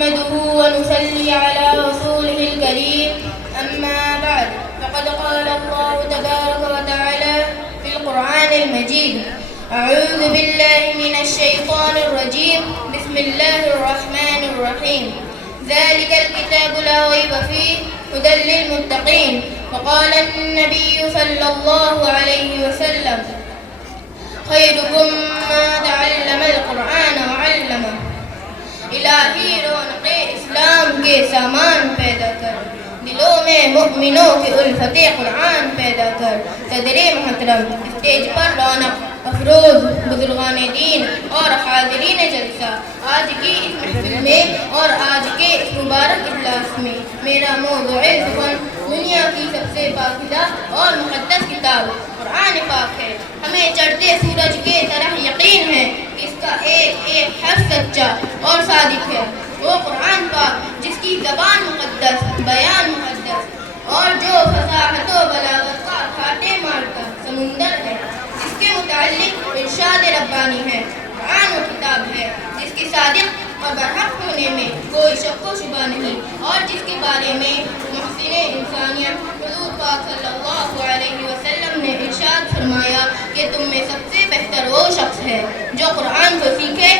نحمده ونصلي على رسوله الكريم أما بعد فقد قال الله تبارك وتعالى في القرآن المجيد أعوذ بالله من الشيطان الرجيم بسم الله الرحمن الرحيم ذلك الكتاب لا ريب فيه هدى للمتقين وقال النبي صلى الله عليه وسلم خيركم من تعلم القرآن وعلمه الہی رونق اسلام کے سامان پیدا کر دلوں میں مؤمنوں کی الفت قرآن پیدا کر صدر محترم اسٹیج پر رونق افروز بزرگان دین اور حاضرین جلسہ آج کی اس محفل میں اور آج کے اس مبارک اجلاس میں میرا موضوع زبان دنیا کی سب سے پاکیزہ اور مقدس کتاب قرآن پاک ہے. ہمیں چڑھتے سورج کے طرح یقین ہے کہ اس کا ایک ایک حرف سچا اور صادق ہے. وہ قرآن پاک جس کی زبان مقدس، بیان مقدس اور جو فصاحت و بلاغت کا کھاٹے مارتا سمندر ہے، جس کے متعلق ارشاد ربانی ہے. قرآن وہ کتاب ہے جس کی صادق اور برحق ہونے میں کوئی شک و شبہ نہیں اور جس کے بارے میں محسن انسانیت حضور پاک صلی اللہ علیہ وسلم نے ارشاد فرمایا کہ تم میں سب سے بہتر وہ شخص ہے جو قرآن کو سیکھے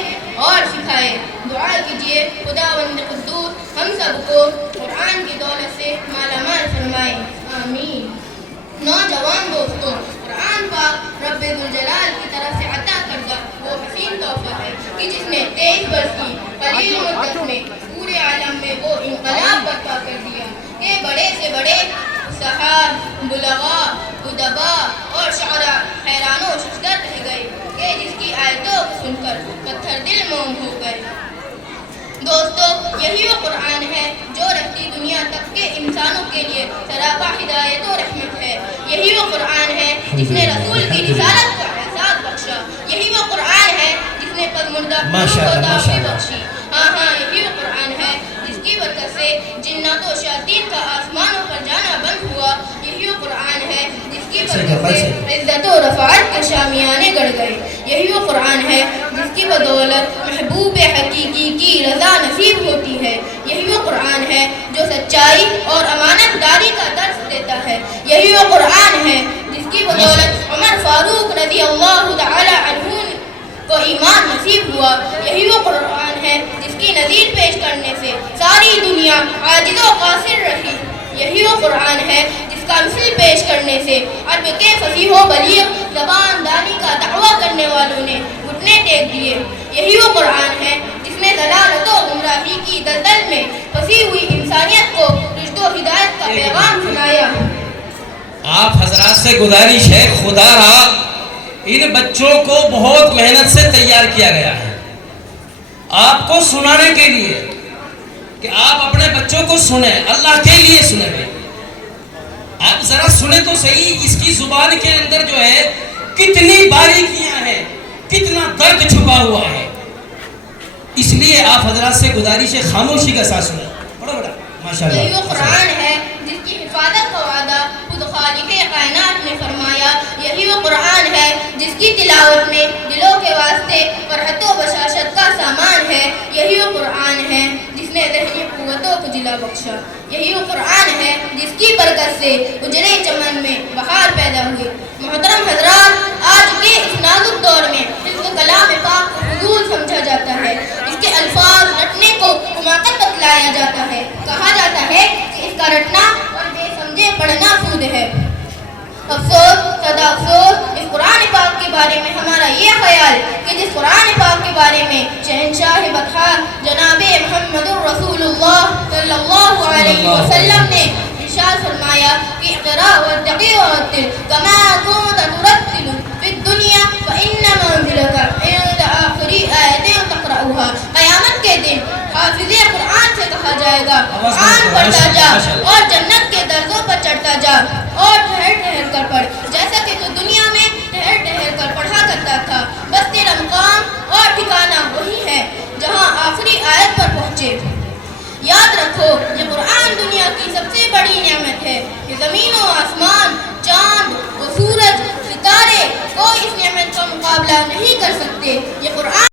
اور سکھائے. دعا کیجیے خداوند قدوس ہم سب کو قرآن کی دولت سے مالا مال فرمائے، آمین. نوجوان دوستوں، قرآن پاک رب ذوالجلال کی طرف سے عطا کردہ وہ حسین تحفہ ہے کہ جس نے 23 برس کی قلیل مدت میں پورے عالم میں وہ انقلاب برپا کر دیا کہ بڑے سے بڑے صحابہ، بلغاء، ادباء اور شعراء حیران و ششدر رہ گئے کہ جس کی آیتوں کو سن کر پتھر دل موم ہو گئے. دوستو، یہی وہ قرآن ہے جو رہتی دنیا تک کے انسانوں کے لیے سراپا ہدایت و رحمت ہے. یہی وہ قرآن ہے جس نے رسول کی رسالت کا احساس بخشا. یہی وہ قرآن ہے جس نے پگمردہ کو تعفی بخشی. ہاں یہی وہ قرآن ہے جس کی برکت سے جنات و شیاطین کا آسمانوں پر جانا بند ہوا. یہی وہ قرآن ہے جس کی برکت سے عزت و رفعت کے شامیانے گڑ گئے. یہی وہ قرآن ہے جس کی بدولت محبوب حقیقی کی رضا نصیب ہوتی ہے. یہی وہ قرآن ہے جو سچائی اور امانت داری کا درس دیتا ہے. یہی وہ قرآن ہے جس کی بدولت عمر فاروق رضی اللہ تعالی عنہ کو ایمان نصیب ہوا. یہی وہ قرآن ہے جس کی نظیر پیش کرنے سے ساری دنیا عاجز و قاصر رہی. یہی وہ قرآن ہے جس کا مثل پیش کرنے سے عرب کے فصیح و بلیغ زبان دانی کا دعویٰ کرنے والوں نے گھٹنے ٹیک دیے. یہی وہ قرآن ہے جس نے ضلالت و گمراہی کی دلدل میں پھنسی ہوئی انسانیت کو رشد و ہدایت کا پیغام سنایا. آپ حضرات سے گزارش ہے، خدا را ان بچوں کو بہت محنت سے تیار کیا گیا ہے آپ کو سنانے کے لیے کہ آپ اپنے بچوں کو سنیں، اللہ کے لیے سنیں. آپ ذرا سنیں تو صحیح، اس کی زبان کے اندر جو ہے کتنی باریکیاں ہیں، کتنا درد چھپا ہوا ہے. اس لیے آپ حضرات سے گزارش ہے خاموشی کا ساتھ سنیں. بڑا ماشاءاللہ. یہ وہ قرآن ہے جس کی حفاظت کا وعدہ خود خالق کائنات نے فرمایا. یہی وہ قرآن ہے جس کی تلاوت میں دلوں کے واسطے فرحت و بشاشت کا سامان ہے. یہی وہ قرآن ہے جس نے ذہنی قوتوں کو جلا بخشا. یہی وہ قرآن ہے جس کی برکت سے اجڑے چمن میں بہار پیدا ہوئی. محترم حضرات، آج کے اس نازک دور میں حفظ کلام پاک کو فضول سمجھا جاتا ہے. اس کے الفاظ رٹنے کو حماقت بتلایا جاتا ہے. کہا جاتا ہے کہ اس کا رٹنا اور بے سمجھے پڑھنا سود ہے. افسوس، صدا افسوس، اس قرآن پاک کے بارے میں ہمارا یہ خیال کہ جس قرآن پاک کے بارے میں شہنشاہ بطحاء جناب محمد رسول اللہ صلی اللہ علیہ وسلم نے ارشاد فرمایا کہ اقرا وارتقی ورتل کما كنت ترتل فی الدنیا فإن منزلك عند آخر آیت تقرأها. قیامت کے دن حافظ قرآن سے کہا جائے گا قرآن پڑھتا جا اور جنت کے درجوں پر چڑھتا جا اور ٹھہر ٹھہر کر پڑھ، جیسا کہ تو دنیا میں ٹھہر ٹھہر کر پڑھا کرتا تھا. بس تیرا مقام اور ٹھکانہ وہی ہے جہاں آخری آیت پر پہنچے. یاد رکھو، یہ قرآن دنیا کی سب سے بڑی نعمت ہے. یہ زمین و آسمان، چاند و سورج، ستارے کوئی اس نعمت کا مقابلہ نہیں کر سکتے.